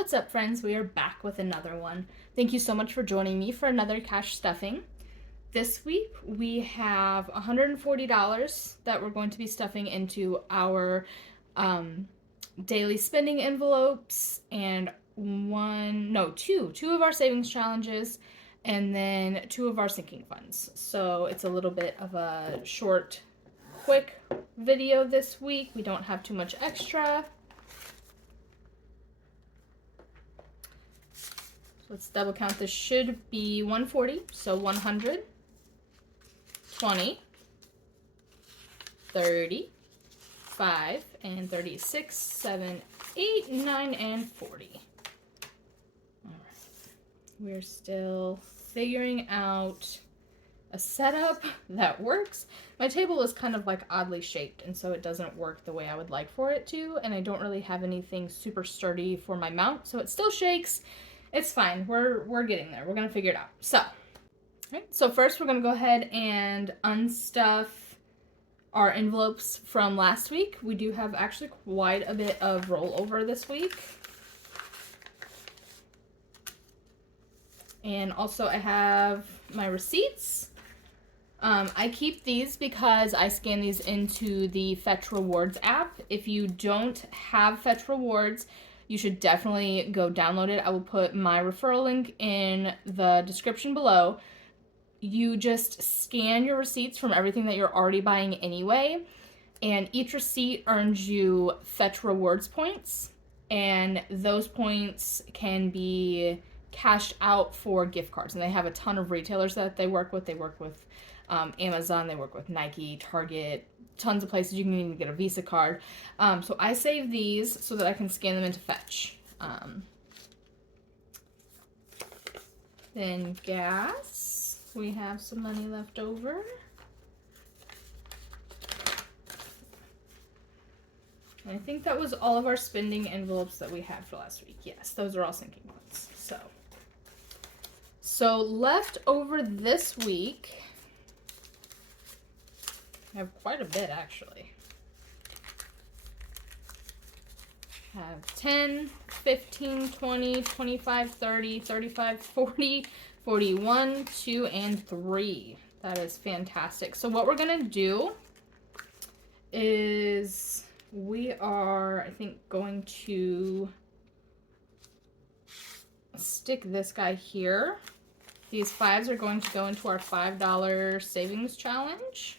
What's up, friends? We are back with another one. Thank you so much for joining me for another cash stuffing. This week we have $140 that we're going to be stuffing into our daily spending envelopes and two of our savings challenges, and then two of our sinking funds. So it's a little bit of a short, quick video this week. We don't have too much extra. Let's double count. This should be 140. So 100, 20, 30, 5, and 36, 7, 8, 9, and 40. All right. We're still figuring out a setup that works. My table is kind of like oddly shaped, and so it doesn't work the way I would like for it to, and I don't really have anything super sturdy for my mount, so it still shakes. It's fine. We're getting there. We're going to figure it out. So first we're going to go ahead and unstuff our envelopes from last week. We do have actually quite a bit of rollover this week. And also I have my receipts. I keep these because I scan these into the Fetch Rewards app. If you don't have Fetch Rewards, you should definitely go download it. I will put my referral link in the description below. You just scan your receipts from everything that you're already buying anyway, and each receipt earns you Fetch Rewards points, and those points can be cashed out for gift cards. And they have a ton of retailers that they work with. They work with Amazon, they work with Nike, Target, tons of places. You can even get a Visa card. So I save these so that I can scan them into Fetch. Then gas, we have some money left over. And I think that was all of our spending envelopes that we had for last week. Yes, those are all sinking ones. So left over this week, I have quite a bit, actually. I have 10, 15, 20, 25, 30, 35, 40, 41, 2, and 3. That is fantastic. So what we're going to do is we are, I think, going to stick this guy here. These 5s are going to go into our $5 savings challenge.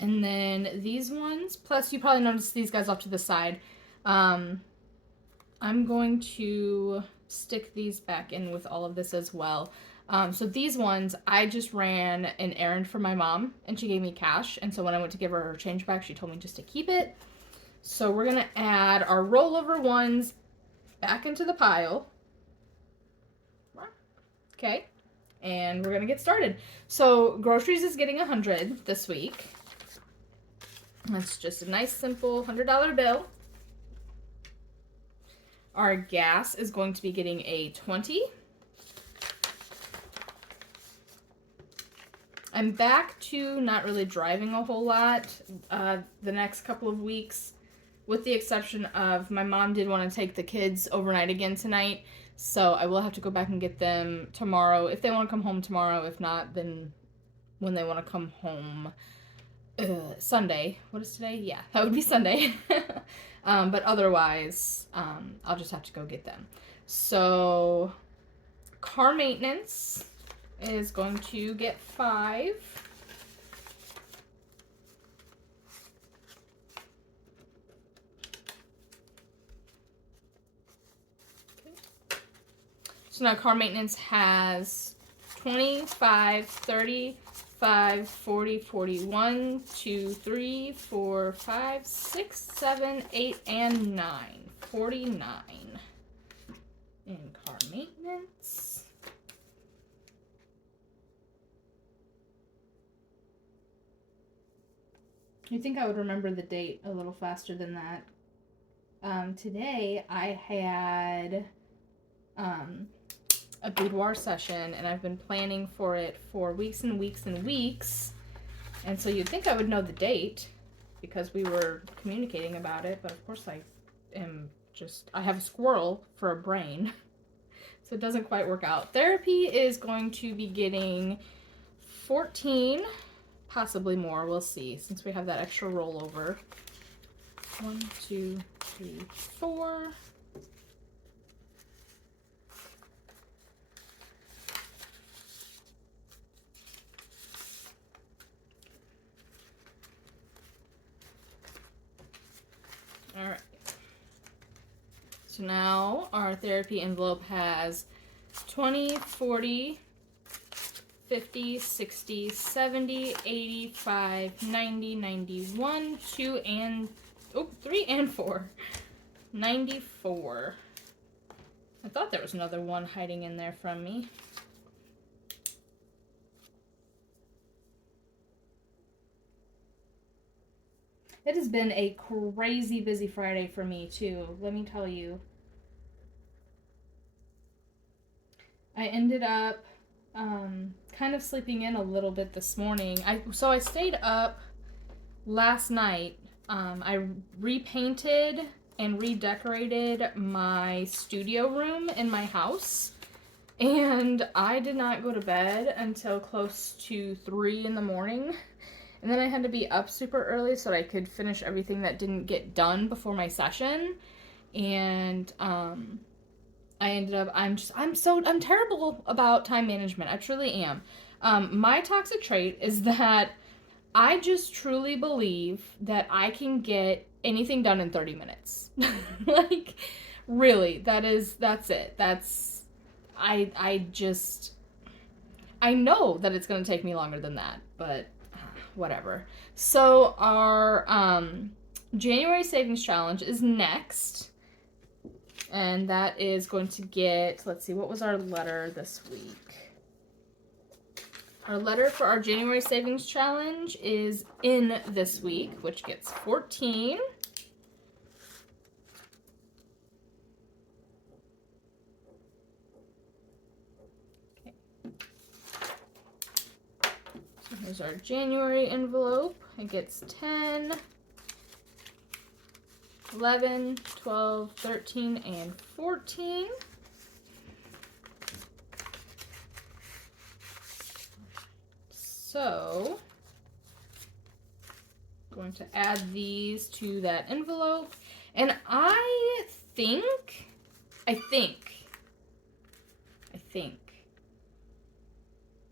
And then these ones, plus you probably noticed these guys off to the side. I'm going to stick these back in with all of this as well. So these ones, I just ran an errand for my mom, and she gave me cash. And so when I went to give her her change back, she told me just to keep it. So we're going to add our rollover ones back into the pile. Okay. And we're going to get started. So groceries is getting 100 this week. That's just a nice, simple $100 bill. Our gas is going to be getting a 20. I'm back to not really driving a whole lot the next couple of weeks, with the exception of my mom did want to take the kids overnight again tonight, so I will have to go back and get them tomorrow if they want to come home tomorrow. If not, then when they want to come home Sunday. What is today? Yeah, that would be Sunday. But otherwise, I'll just have to go get them. So car maintenance is going to get 5. Okay. So now car maintenance has 25, 30, 5, 40, 41, 2, 3, 4, 5, 6, 7, 8, and 9. 49 in car maintenance. You'd think I would remember the date a little faster than that. Today I had a boudoir session, and I've been planning for it for weeks and weeks and weeks. And so you'd think I would know the date because we were communicating about it, but of course I am I have a squirrel for a brain. So it doesn't quite work out. Therapy is going to be getting 14, possibly more. We'll see, since we have that extra rollover. 1, 2, 3, 4. All right. So now our therapy envelope has 20, 40, 50, 60, 70, 85, 90, 91, 2 and 3 and 4. 94. I thought there was another one hiding in there from me. It has been a crazy busy Friday for me too, let me tell you. I ended up kind of sleeping in a little bit this morning. So I stayed up last night. I repainted and redecorated my studio room in my house. And I did not go to bed until close to 3 in the morning. And then I had to be up super early so that I could finish everything that didn't get done before my session. And I ended up, I'm terrible about time management. I truly am. My toxic trait is that I just truly believe that I can get anything done in 30 minutes. Like, really, that's it. I know that it's going to take me longer than that, but whatever. So our January Savings Challenge is next. And that is going to get, let's see, what was our letter this week? Our letter for our January Savings Challenge is in this week, which gets 14. Okay. So here's our January envelope. It gets 10. 11, 12, 13, and 14. So, I'm going to add these to that envelope. And I think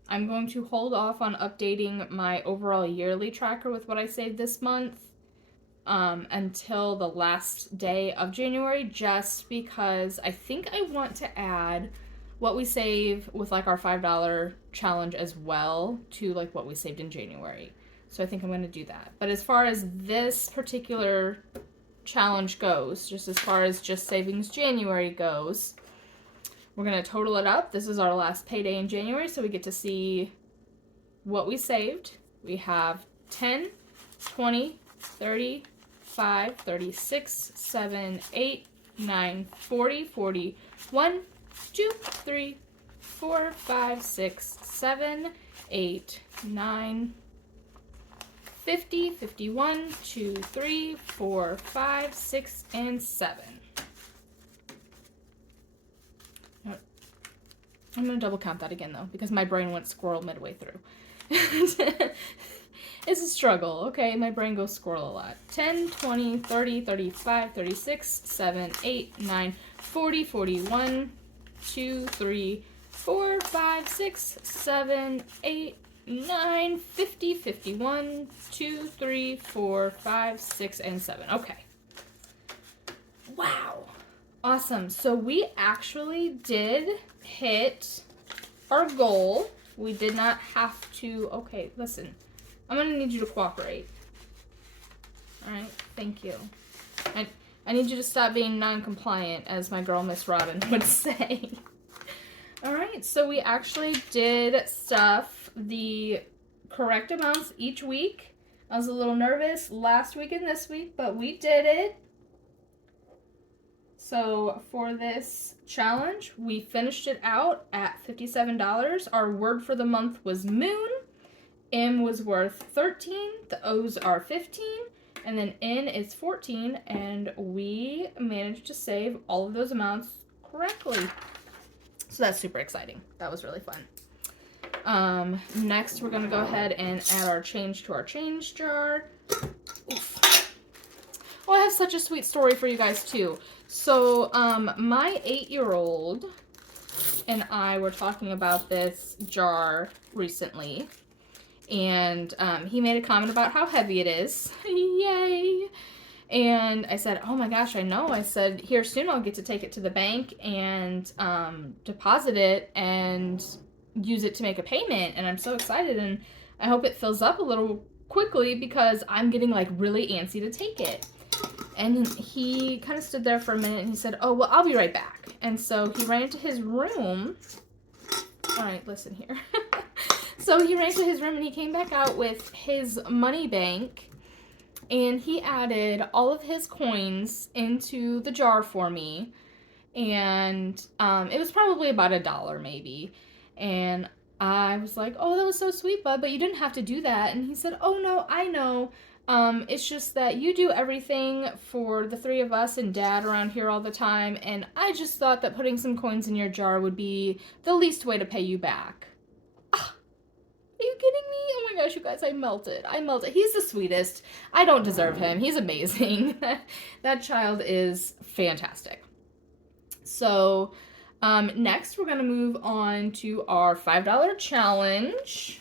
I'm going to hold off on updating my overall yearly tracker with what I saved this month. Until the last day of January, just because I think I want to add what we save with like our $5 challenge as well to like what we saved in January. So I think I'm going to do that. But as far as this particular challenge goes, just as far as just savings January goes, we're going to total it up. This is our last payday in January, so we get to see what we saved. We have 10, 20, 30, 5, 36, 7, 8, 9, 40, 41, 2, 3, 4, 5, 6, 7, 8, 9, 50, 51, 2, 3, 4, 5, 6, and 7. I'm going to double count that again though, because my brain went squirrel midway through. It's a struggle, okay? My brain goes squirrel a lot. 10, 20, 30, 35, 36, 7, 8, 9, 40, 41, 2, 3, 4, 5, 6, 7, 8, 9, 50, 51, 2, 3, 4, 5, 6, and 7. Okay. Wow. Awesome. So we actually did hit our goal. We did not have to... Okay, listen. I'm going to need you to cooperate. Alright, thank you. I need you to stop being non-compliant, as my girl Miss Robin would say. Alright, so we actually did stuff the correct amounts each week. I was a little nervous last week and this week, but we did it. So for this challenge, we finished it out at $57. Our word for the month was moon. M was worth 13, the O's are 15, And then in is 14, and we managed to save all of those amounts correctly. So that's super exciting. That was really fun. Next, we're gonna go ahead and add our change to our change jar. Oof. Oh, I have such a sweet story for you guys too. So, my 8-year-old and I were talking about this jar recently, and he made a comment about how heavy it is. Yay! And I said, oh my gosh, I know. I said, here soon I'll get to take it to the bank and deposit it and use it to make a payment. And I'm so excited, and I hope it fills up a little quickly because I'm getting like really antsy to take it. And he kind of stood there for a minute and he said, oh, well, I'll be right back. And so he ran into his room. All right, listen here. So he ran to his room and he came back out with his money bank, and he added all of his coins into the jar for me. And it was probably about $1 maybe. And I was like, oh, that was so sweet, bud, but you didn't have to do that. And he said, oh, no, I know. It's just that you do everything for the 3 of us and Dad around here all the time, and I just thought that putting some coins in your jar would be the least way to pay you back. Ah, are you kidding me? Oh my gosh, you guys, I melted. He's the sweetest. I don't deserve him. He's amazing. That child is fantastic. So, next we're going to move on to our $5 challenge.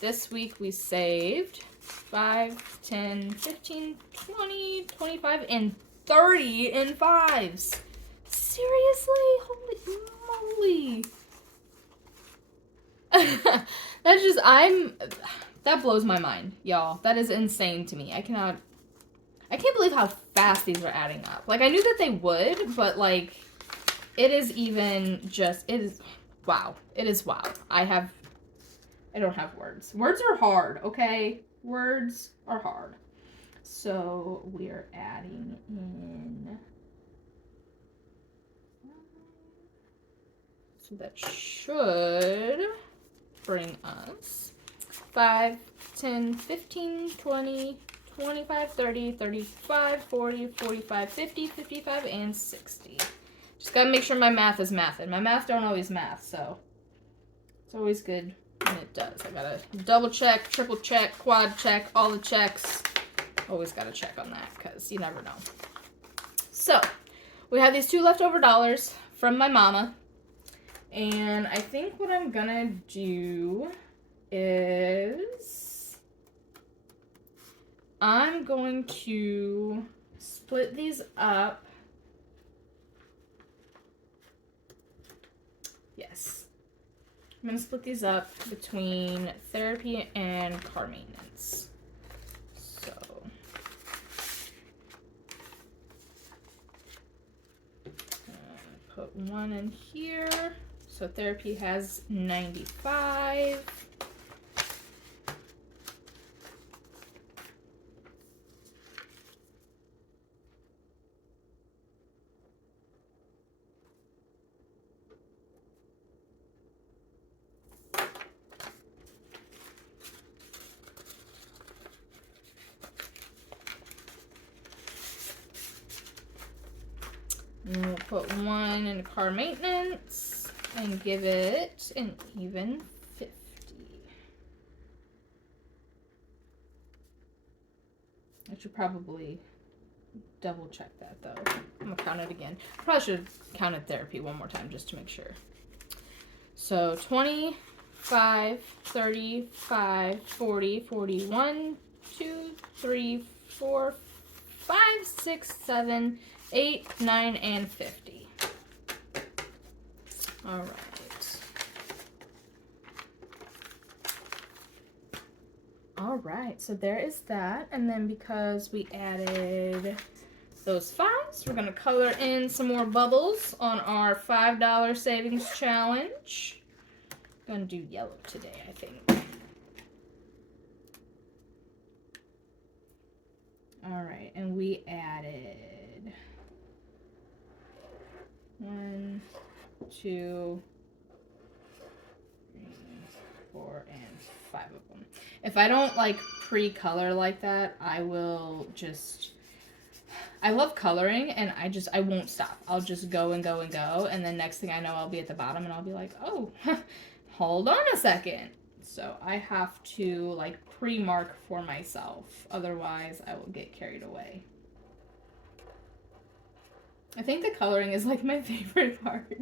This week we saved 5, 10, 15, 20, 25, and 30 in 5s. Seriously? Holy moly. That blows my mind, y'all. That is insane to me. I can't believe how fast these are adding up. Like, I knew that they would, but like, it is wow. It is wow. I don't have words. Words are hard, okay? Words are hard. So we're adding in. So that should bring us 5, 10, 15, 20, 25, 30, 35, 40, 45, 50, 55, and 60. Just gotta make sure my math is mathin'. My math don't always math, so it's always good when it does. I gotta double check, triple check, quad check, all the checks. Always gotta check on that because you never know. So we have these 2 leftover dollars from my mama. And I think what I'm gonna do is I'm going to split these up. Yes. I'm going to split these up between therapy and car maintenance. So, put 1 in here. So therapy has 95. And we'll put 1 in car maintenance and give it an even 50. I should probably double check that though. I'm gonna count it again. I probably should have counted therapy one more time just to make sure. So 25, 35, 40, 41, 2, 3, 4, 5, 6, 7, 8, 9, and 50. All right. All right, so there is that. And then because we added those 5s, we're gonna color in some more bubbles on our $5 savings challenge. I'm gonna do yellow today, I think. All right, and we added 1, 2, 3, 4, and 5 of them. If I don't like pre-color like that, I love coloring, and I won't stop. I'll just go and go and go, and then next thing I know, I'll be at the bottom, and I'll be like, oh, hold on a second. So I have to, like, pre-mark for myself. Otherwise, I will get carried away. I think the coloring is, like, my favorite part.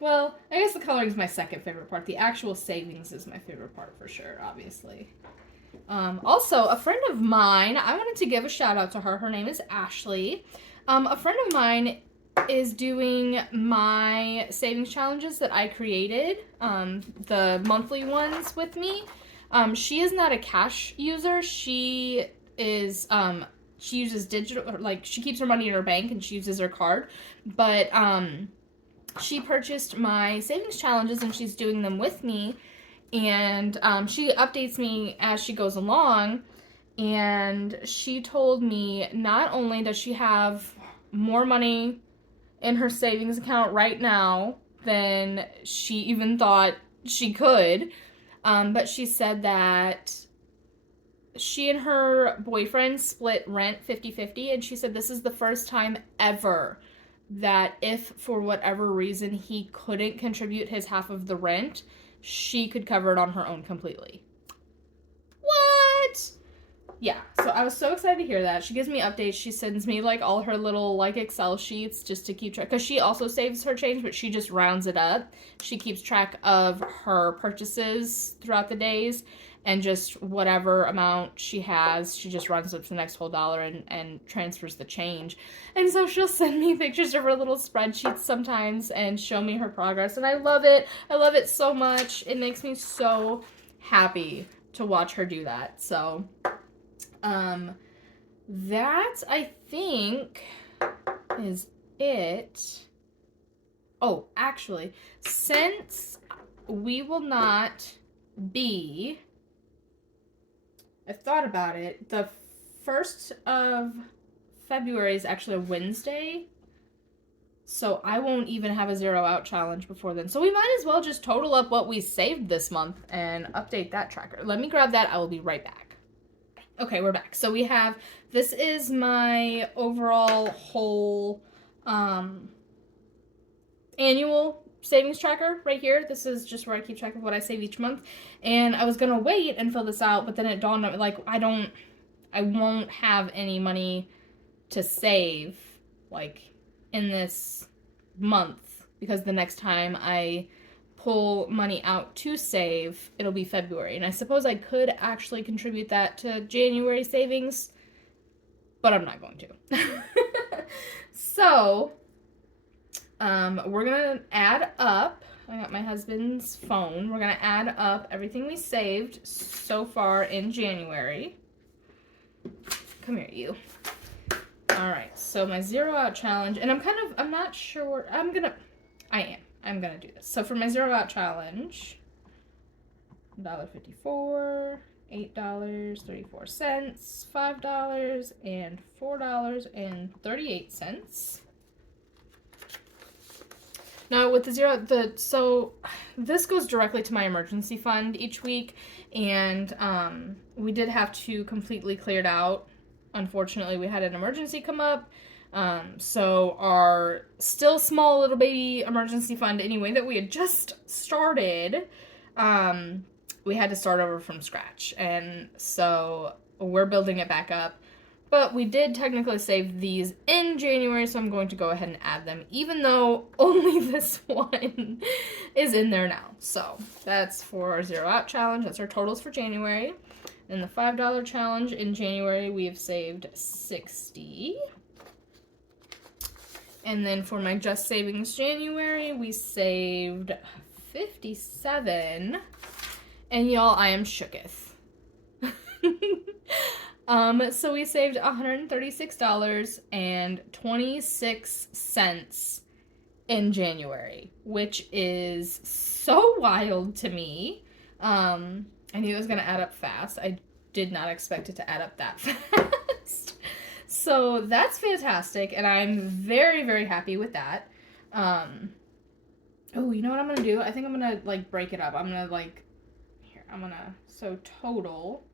Well, I guess the coloring is my second favorite part. The actual savings is my favorite part for sure, obviously. Also, a friend of mine, I wanted to give a shout out to her. Her name is Ashley. A friend of mine is doing my savings challenges that I created, the monthly ones with me. She is not a cash user. She uses digital, like, she keeps her money in her bank and she uses her card. But, she purchased my savings challenges and she's doing them with me. And she updates me as she goes along. And she told me not only does she have more money in her savings account right now than she even thought she could, but she said that she and her boyfriend split rent 50-50, and she said this is the first time ever that if for whatever reason he couldn't contribute his half of the rent, she could cover it on her own completely. What? Yeah, so I was so excited to hear that. She gives me updates. She sends me, like, all her little, like, Excel sheets just to keep track. Because she also saves her change, but she just rounds it up. She keeps track of her purchases throughout the days. And just whatever amount she has, she just runs up to the next whole dollar and transfers the change. And so she'll send me pictures of her little spreadsheets sometimes and show me her progress. And I love it. I love it so much. It makes me so happy to watch her do that. So, that, I think, is it. Oh, actually, since we will not be... I've thought about it. The 1st of February is actually a Wednesday. So I won't even have a zero out challenge before then. So we might as well just total up what we saved this month and update that tracker. Let me grab that. I will be right back. Okay, we're back. So we have, this is my overall whole annual savings tracker right here. This is just where I keep track of what I save each month. And I was going to wait and fill this out, but then it dawned on me, like, I won't have any money to save, like, in this month, because the next time I pull money out to save, it'll be February. And I suppose I could actually contribute that to January savings, but I'm not going to. So, we're gonna add up. I got my husband's phone. We're gonna add up everything we saved so far in January. Come here, you. All right, so my zero out challenge, and I'm not sure, I'm gonna do this. So for my zero out challenge, $1.54, $8.34, $5, and $4.38. Now with the zero, so this goes directly to my emergency fund each week, and we did have to completely clear it out. Unfortunately, we had an emergency come up, so our still small little baby emergency fund anyway that we had just started, we had to start over from scratch, and so we're building it back up. But we did technically save these in January, so I'm going to go ahead and add them, even though only this one is in there now. So that's for our zero out challenge. That's our totals for January. In the $5 challenge in January, we have saved $60. And then for my Just Savings January, we saved $57. And y'all, I am shooketh. So we saved $136.26 in January, which is so wild to me. I knew it was going to add up fast. I did not expect it to add up that fast. So that's fantastic, and I'm very, very happy with that. Oh, you know what I'm going to do? I think I'm going to, like, break it up. I'm going to, like, here, so total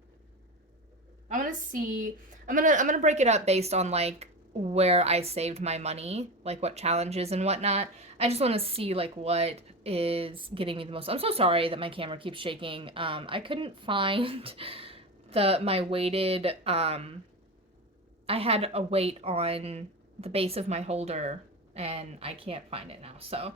I want to see. I'm gonna break it up based on like where I saved my money, like what challenges and whatnot. I just want to see like what is getting me the most. I'm so sorry that my camera keeps shaking. I couldn't find my weighted. I had a weight on the base of my holder, and I can't find it now. So,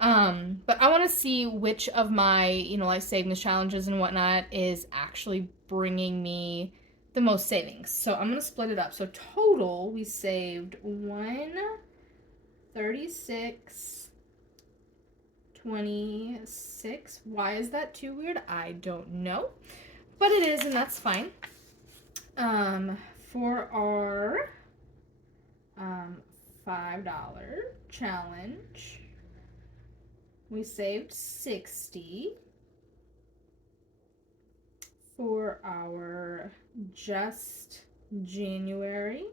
but I want to see which of my, like savings challenges and whatnot is actually bringing me the most savings. So I'm going to split it up. So total, we saved 136.26. Why is that too weird? I don't know, but it is, and that's fine. For our $5 challenge, we saved 60. For our just January,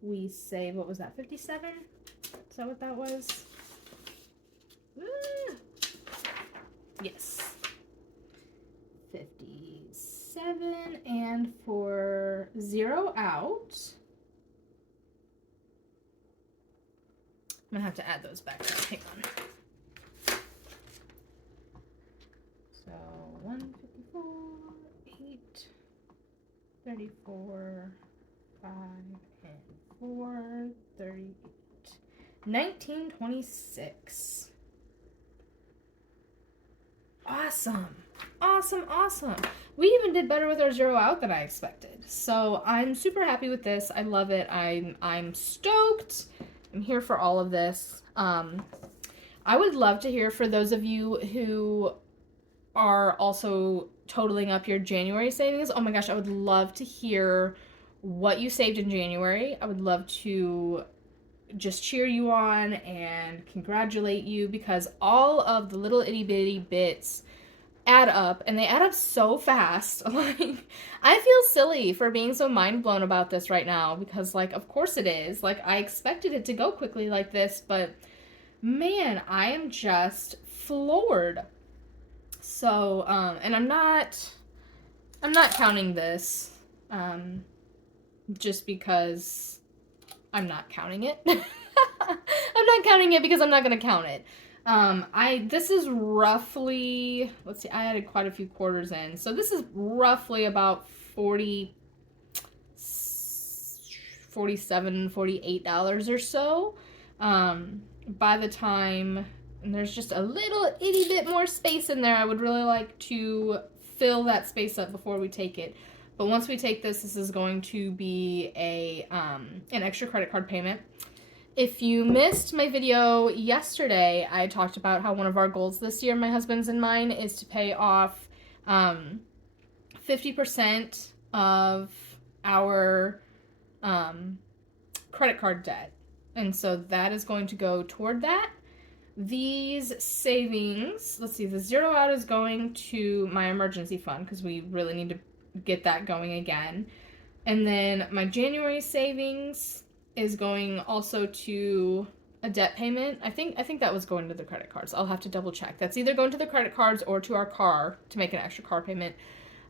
we saved, what was that, 57? Is that what that was? Yes. 57. And for zero out, I'm gonna have to add those back up. Hang on. So 154, 8, 34, 5, and 4, 38. 1926. Awesome. Awesome, awesome. We even did better with our zero out than I expected. So I'm super happy with this. I love it. I'm stoked. I'm here for all of this. I would love to hear for those of you who are also totaling up your January savings. Oh my gosh, I would love to hear what you saved in January. I would love to just cheer you on and congratulate you, because all of the little itty bitty bits add up, and they add up so fast. Like, I feel silly for being so mind blown about this right now, because like, of course it is. Like, I expected it to go quickly like this, but man, I am just floored. So, and I'm not counting this, just because I'm not counting it. I'm not counting it because I'm not going to count it. This is roughly, let's see, I added quite a few quarters in. So this is roughly about $47, $48 or so. By the time, and there's just a little itty bit more space in there, I would really like to fill that space up before we take it. But once we take this, this is going to be an extra credit card payment. If you missed my video yesterday, I talked about how one of our goals this year, my husband's and mine, is to pay off 50% of our credit card debt. And so that is going to go toward that. These savings, let's see, the zero out is going to my emergency fund because we really need to get that going again. And then my January savings is going also to a debt payment. I think that was going to the credit cards. I'll have to double check. That's either going to the credit cards or to our car to make an extra car payment.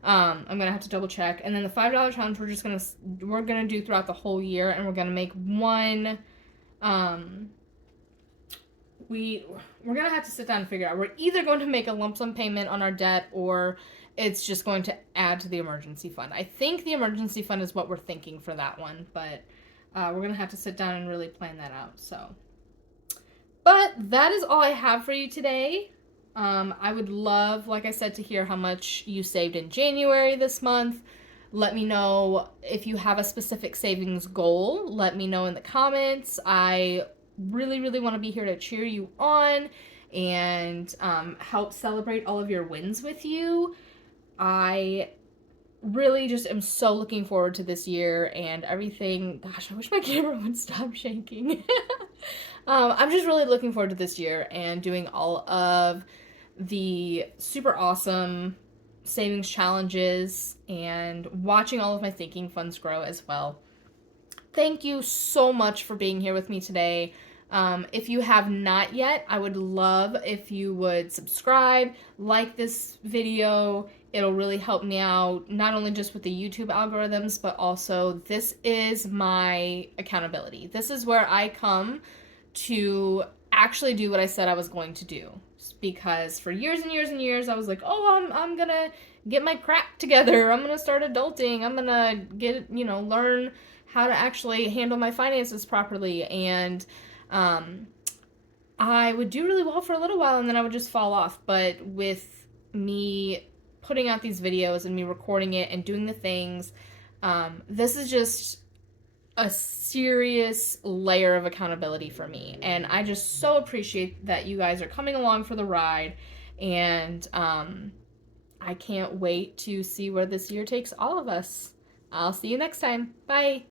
I'm gonna have to double check. And then the $5 challenge we're gonna do throughout the whole year, and we're gonna make one. We're gonna have to sit down and figure out. We're either going to make a lump sum payment on our debt, or it's just going to add to the emergency fund. I think the emergency fund is what we're thinking for that one, but we're going to have to sit down and really plan that out. So, but that is all I have for you today. I would love, like I said, to hear how much you saved in January this month. Let me know if you have a specific savings goal. Let me know in the comments. I really, really want to be here to cheer you on and help celebrate all of your wins with you. I really just am so looking forward to this year and everything. Gosh, I wish my camera would stop shaking. I'm just really looking forward to this year and doing all of the super awesome savings challenges and watching all of my thinking funds grow as well. Thank you so much for being here with me today. If you have not yet, I would love if you would subscribe, like this video, It'll really help me out, not only just with the YouTube algorithms, but also this is my accountability. This is where I come to actually do what I said I was going to do. Because for years and years and years, I was like, oh, I'm gonna get my crap together. I'm gonna start adulting. I'm gonna learn how to actually handle my finances properly. And I would do really well for a little while and then I would just fall off. But with me putting out these videos and me recording it and doing the things, this is just a serious layer of accountability for me. And I just so appreciate that you guys are coming along for the ride. And I can't wait to see where this year takes all of us. I'll see you next time. Bye.